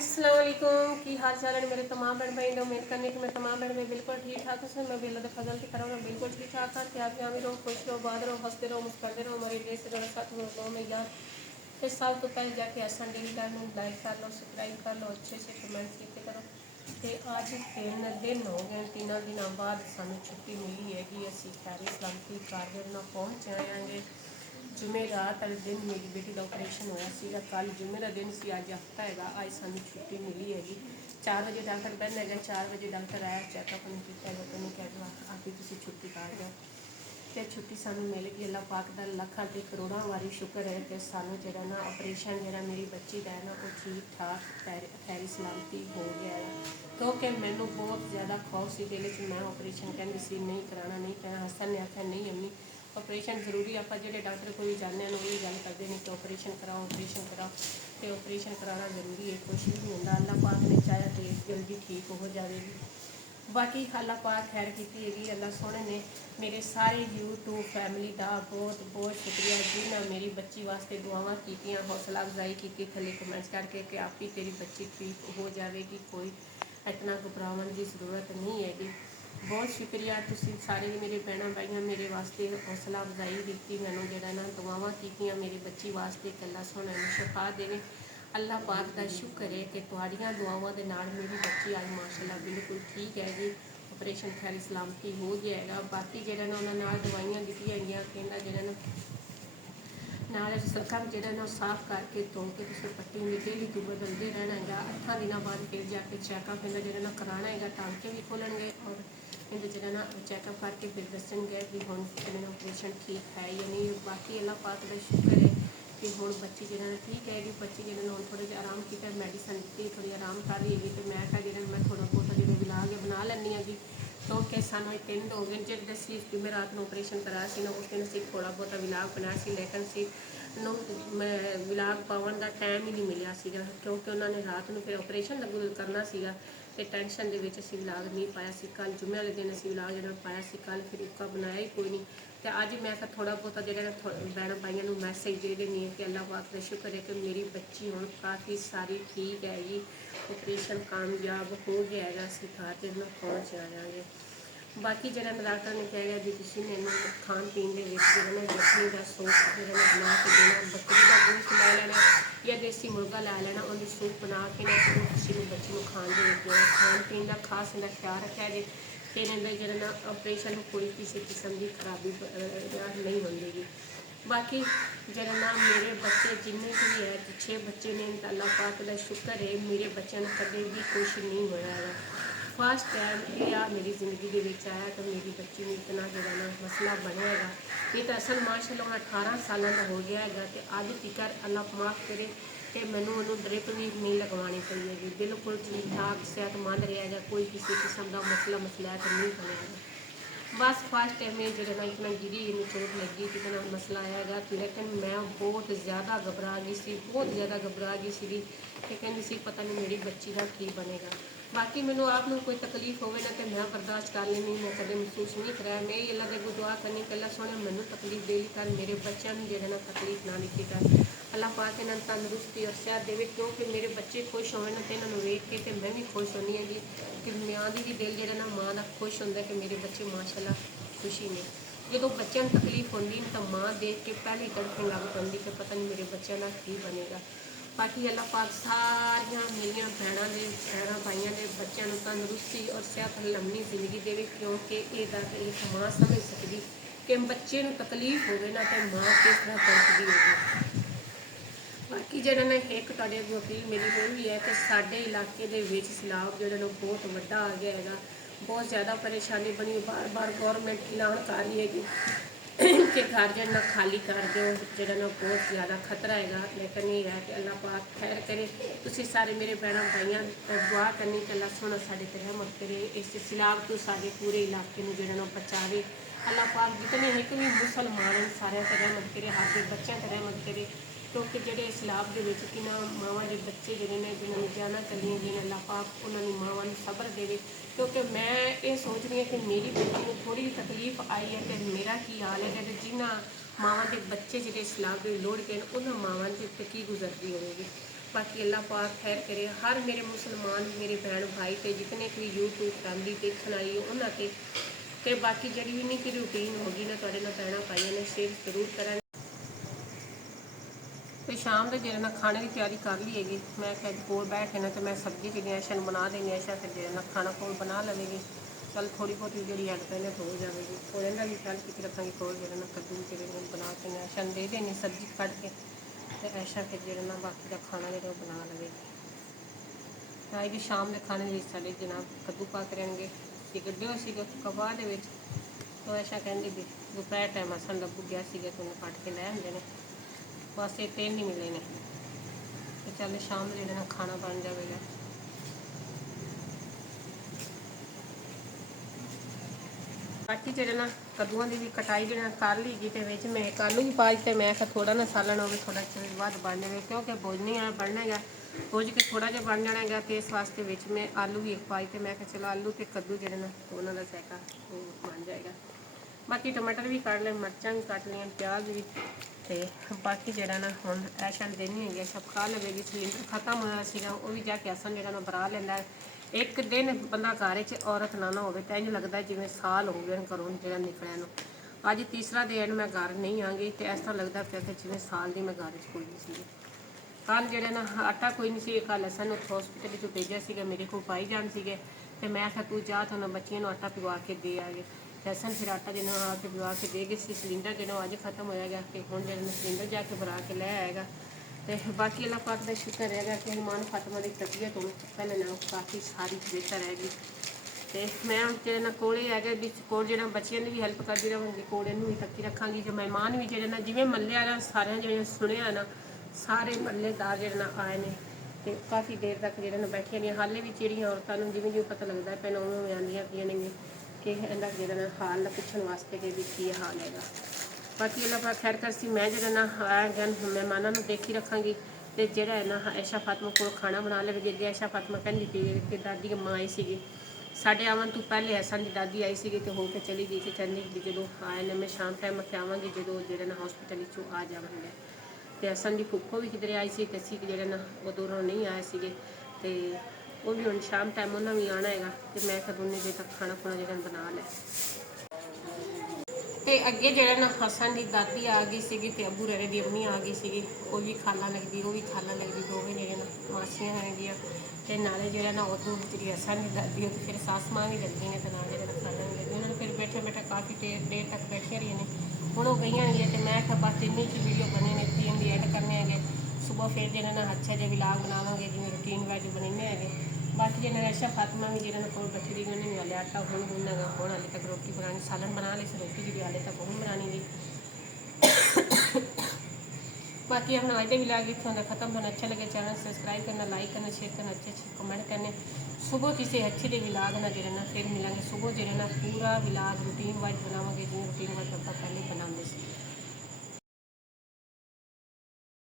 अस्सलाम वालेकुम की हाल चाल है मेरे तमाम बहन भाई। उम्मीद करने कि मैं तमाम बहन भाई बिल्कुल ठीक ठाक हूँ। मैं बिल्ला फजल की तरह मैं बिल्कुल ठीक ठाक था कि आप यहाँ भी रहो, खुश रहो, बात रहो, हंसते रहो, मुस्कुराते रहो। हमारे देश से जुड़े साथ दो में यार फिर साल तो पहले जाके असन डेली कर लो, लाइक कर लो, सब्सक्राइब कर लो, अच्छे से कमेंट कीते करो। तो अज 3 दिन हो गए, 3 दिनों बाद सानू छुट्टी मिली हैगी। असी खैर सलामती कारगर ना पहुँच आएंगे। जुमे रात वाले दिन मेरी बेटी का ऑपरेशन होया। कल जुमे का दिन से अज हफ्ता है, अज सानू छुट्टी मिली हैगी। 4 बजे डॉक्टर बहन है, 4 बजे डॉक्टर आया, चैकअप नहीं किया, नहीं कह अभी तुम छुट्टी कर दो। तो छुट्टी सानू मिल गई। अल्लाह पाक का लखां ते करोड़ों वारी शुक्र है कि सानू जो ना ऑपरेशन जो मेरी बच्ची का है ना वो ठीक ठाक खैरी सलामती हो गया है। क्योंकि मैनू बहुत ज़्यादा खौफ से दिल च मैं ऑपरेशन कहती सी नहीं कराना, नहीं कहना। हसन ने आख्या नहीं अम्मी ऑपरेशन जरूरी। आप जो डॉक्टर को भी जाने वही गल करते हैं कि ऑपरेशन कराओ, ऑपरेशन कराओ। तो ऑपरेशन कराना जरूरी है, कुछ भी नहीं होता। अल्लाह पाक ने चाहा तो जल्दी ठीक हो जाएगी। बाकी अल्लाह पाक खैर की हैगी। अल्लाह सोने ने मेरे सारे यूट्यूब फैमिली का बहुत बहुत शुक्रिया जिन्हें मेरी बच्ची वास्ते दुआवां कीतियां, हौसला अफजाई की, थले कमेंट्स करके कि आप ही तेरी बच्ची ठीक हो जाएगी, कोई इतना घबरावन की जरूरत नहीं हैगी। बहुत शुक्रिया तुसी सारे मेरे भैन भाइयों मेरे वास्ते हौसला अफजाई दी, मैनू जो ना दुआवां कीतियां मेरी बच्ची वास्ते। अल्लाह सोने ने शिफा देवे। अल्लाह पाक का शुक्र है कि तुहाड़ियां दुआवां दे नाल मेरी बच्ची आज माशाअल्लाह बिल्कुल ठीक हैगी। ऑपरेशन खैर सलामती हो गया है। बाकी जो ना उन्होंने दवाइयां दी है, कहना जो ना नाल सब जो साफ करके धो के तुम पट्टी में डेली तू बदलते रहना है। 8 दिनों बाद फिर जाके चैकअप इन्हें जो कराना है, टाँके भी खोलेंगे और इन्हें जो ना चैकअप करके फिर दसेंगे कि हम ऑपरेशन ठीक है या नहीं। बाकी अल्लाह पाक का शुक्र है कि हम बच्ची जो ठीक है कि बच्ची जो हम थोड़े जो आराम किया, मैडिसन दी, थोड़ी आराम कर रही है। तो मैं थोड़ा बहुत जो विलाग बना लैनी हाँ जी। क्योंकि सानू 3 दिन हो गए जो दसी जुमे रात में ऑपरेशन कराया ना, उस दिन असी थोड़ा बहुत विलाग बनाया, लेकिन सी विलाग पावन का टाइम ही नहीं मिला सीगा। क्योंकि उन्होंने रात में फिर ऑपरेशन करना सीगा ते टेंशन के असी विलाग नहीं पाया। कल जुमे वाले दिन असी विलाग जो पाया, कल फिर उसका बनाया ही कोई नहीं। तो अज मैं थोड़ा बहुत जो भैन भाइयों मैसेज दे देनी है कि अल्लाह पाक का शुक्र है कि मेरी बच्ची हूँ काफ़ी सारी ठीक हैगी। ऑपरेशन कामयाब हो गया है, असी घर के पहुँच आएंगे। बाकी जो डॉक्टर ने कहा भी तुम मैंने खान पीन के जो जखनी का सूप जो बना के देना, बकरी का गोश्त लै लेना या देसी मुर्गा लै लेना, उन्हें सूप बना के ना किसी को बच्ची को खान के देना। खान पीन का खास इन्हें ख्याल रखा जे फिर इन्हें जो ना ऑपरेशन कोई किसी किस्म की खराबी नहीं होगी। बाकी जो ना मेरे बच्चे जिन्हें भी है 6 बच्चे ने, अल्लाह पाक का शुक्र है मेरे बच्चों ने कदे भी कुछ नहीं होया है। फर्स्ट टाइम यह मेरी जिंदगी के आया तो मेरी बच्ची में इतना जो ना मसला बनेगा। ये तो असल माशाअल्लाह 18 साल का हो गया है। तो अज तक अल्लाह माफ़ करे कि मैनू उन्होंने ड्रिप भी नहीं लगवानी पई है। बिल्कुल ठीक ठाक सेहतमंद रहा है, कोई किसी किस्म का मसला तो नहीं बनेगा। बस फर्स्ट टाइम में जो ना इतना गिरी इन्हें चोट लगी, इतना मसला आएगा। लेकिन मैं बहुत ज़्यादा घबरा गई सी, बहुत ज़्यादा घबरा गई सी कि कहती सी पता नहीं मेरी बच्ची का की बनेगा। बाकी मैनू आप कोई तकलीफ होवे ना तो मैं बर्दाश्त कर लेनी, मैं कदे महसूस नहीं कराया। मैं अल्लाह के अगों दुआ करनी कि अल्लाह सोने मैनू तकलीफ दे कर, मेरे बच्चों को जो ना तकलीफ ना दिखी कर। अल्लाह पाक इन्होंने तंदुरुस्ती और सेहत देवे। क्योंकि मेरे बच्चे खुश होवे ना तो इन्होंने वेख के तो मैं भी खुश होनी है जी। कि माँ की भी दिल जो ना माँ का खुश होंगे कि मेरे बच्चे माशाअल्लाह खुशी ने। जो बच्चों को तकलीफ होती तो माँ देख के पहले तड़फन लग पी कि पता नहीं मेरे बच्चों का की बनेगा। बाकी अल्लाह पाक सारिया मेरिया भैन भाइयों के बच्चों को तंदुरुस्ती और सेहत लंबी जिंदगी देवे। क्योंकि ये दर्द एक माँ समझ सकती कि बच्चे को तकलीफ होवे ना तो माँ किस तरह तड़पदी होगी। बाकी जो ना एक तुहाडे अगों अपील मेरी हो भी है कि साडे इलाके के सैलाब जो बहुत वड्डा आ गया है, बहुत ज़्यादा परेशानी बनी। बार बार गौरमेंट ऐलान कर रही है कि घर जो ना खाली कर दो, जो ना बहुत ज़्यादा खतरा है। लेकिन ये है कि अल्लाह पाक खैर करे। तुसीं सारे मेरे भैन भाइयों दुआ करनी कि अल्लाह सोना साडे ते रहमत करे, इस सैलाब तो साडे पूरे इलाके में जो बचावे। अल्लाह पाक जितने एक भी मुसलमान सारे ते रहमत करे, हर के बच्चों ते रहमत करे। क्योंकि जोड़े सैलाब के कि मावां के बच्चे जोड़े ने जिन्होंने जाना कलियाँ जी अल्लाह पाक उन्होंने मावां को सब्र देवे। क्योंकि मैं ये सोच रही हूँ कि मेरी बेटी को थोड़ी तकलीफ आई है तो मेरा की हाल है कि जिन्होंने मावां के बच्चे जोड़े सैलाब के लोड़ गए उन्होंने मावां के की गुजरती होगी। बाकी अल्लाह पाक खैर करे हर मेरे मुसलमान मेरे भैन भाई ते जितने भी यूट्यूब फैमिली देखने आई उन्होंने ते बाकी जी भी की रूटीन होगी ना तुहाडे नाल भैणां भाईयां ने शेयर जरूर करा। तो शाम के जो खाने की तैयारी कर ली हैगी, मैं क्या कोल बैठे ना तो मैं सब्जी जी ऐशा बना देनी ऐशा फिर जो खाना कोल बना लवेगी। चल थोड़ी बहुत जी हेल्प है हो जाएगी थोड़े ना भी हेल्प की रखा कोल जो कद्दू जो बना के ऐशा दे देनी सब्जी कट के तो ऐशा फिर जो बाकी का खाना जो बना लवेगी। आई भी शाम के खाने साढ़े जनाब कद्दू पक रहेंगे गड्ढे हो कबाह के तो ऐसा कहेंगे भी दोपहर टाइम असन लगू गया तो उन्हें कट के लै आते हैं बस ये 3 ही मिले ने तो चल शाम जो खाना बन जाएगा। बाकी जो कद्दूआं की भी कटाई जो कर ली तो मैं एक आलू भी पा दिते मैं थोड़ा ना सालन हो थोड़ा बाद बन जाए क्योंकि भुजनी है बनना है भुज के थोड़ा जहा बन जाना है तो इस वास्ते मैं आलू भी एक पाई तो मैं चलो आलू तो कद्दू जो उन्होंने जायका वो बन जाएगा। बाकी टमाटर भी कट लें मिर्चा भी कट लिया प्याज भी तो बाकी जो हम ऐशा देनी है ऐशा खा लवेगी सिलेंडर खत्म होया वो भी जाके असन जो भरा लेंदा है। एक दिन बंदा घर च औरत ना हो तो इंज लगता जिमें साल हो गए घरों जो निकलिया अज तीसरा दिन मैं घर नहीं आ गई तो ऐसा लगता पाया कि जिमें साल की मैं घर कोई नहीं सी। कल जो आटा कोई नहीं सी कल असन उत्थों हॉस्पिटल चो भेजा मेरे को पाई जान से तो मैं आखा तू जा तो उन्होंने बच्चियों आटा पिवा के दे आ गए तो असन फिर आटा जो आके पिवा के दे गए सिलेंडर जो अज खत्म होया गया कि हम जो सिलेंडर जाके भरा के लै आएगा। तो बाकी अल्लाह पाक का शुक्र रहेगा कि मान फातिमा की तबीयत हो पहले ना काफ़ी सारी बेहतर हैगी तो मैं जो कोले है कोल जो बच्चों की भी हैल्प करती रहूँगी कोले भी तक्की रखांगी जो मेहमान भी जो जिमें मल्ले ना सारे जो सुनिया ना सारे मल्लेदार जो आए हैं तो काफ़ी देर तक जो बैठिया रही हाले भी चिड़ियाँ औरतों को जिमें जिमें पता लगता है पहले उन्होंने आंदियाँ पी ने कि इनका जो हाल पूछने वास्ते कि भी की हाल है। बाकी अल्लाह पाक खैर कर सी मैं जो आया गन मेहमानों को देखी रखांगी तो जोड़ा है ना ऐशा फातिमा को खाना बना लगे जे ऐशा फातिमा कहती थी कि दादी माँ आई सी साढ़े आवन तो पहले असन की दादी आई सी तो होकर चली गई तो कहती जो आए ने मैं शाम टाइम मैं आवाँगी जो जो हॉस्पिटल चो आ जावांगे तो असन की फुफो भी किधरे आई सी तो असी जो उदों नहीं आए थे तो वो भी हम शाम टाइम उन्होंने भी आना है तो मैं दोनों जे तक खाना खुना जो बना लिया। तो अगे जो हसन की दादी आ गई सी तो अबू रेरे की अम्मी आ गई सी वो भी खाला लगती वो भी खाला लगती दोवें जो मासियाँ हैगियाँ तो नाले जो उदू जी हसन की दादी तो फिर सास माँ भी लगती हैं तो नाले जो खाला नहीं लगती उन्होंने फिर बैठे बैठे काफ़ी देर तक बैठिया रही ने हूँ वो गई हैं तो मैं बस इन्नी की वीडियो बनी ने इतनी इनकी एंड करने हैं सुबह फिर जो अच्छा जो विलाग बनावे जिमें रूटीन वाइज बनाने हैं। बाकी जो ऐशा फातिमा भी जो को बैठी रही उन्होंने हाले आटा हूँ गूंदा गा हूँ हाले तक रोटी बनानी सालन बना ली रोटी जी हाले तक हूँ बनानी थी। बाकी हम आज भी लाग इतना खत्म होना अच्छा लगे चैनल सब्सक्राइब करना लाइक करना शेयर करना अच्छे अच्छे कमेंट करने सुबह किसी अच्छे जो विलाग ना जो फिर मिलेंगे सुबह जो पूरा विलाग रूटीन वाइज बनावे जिम्मे रूटीन वाइज पहले बनाते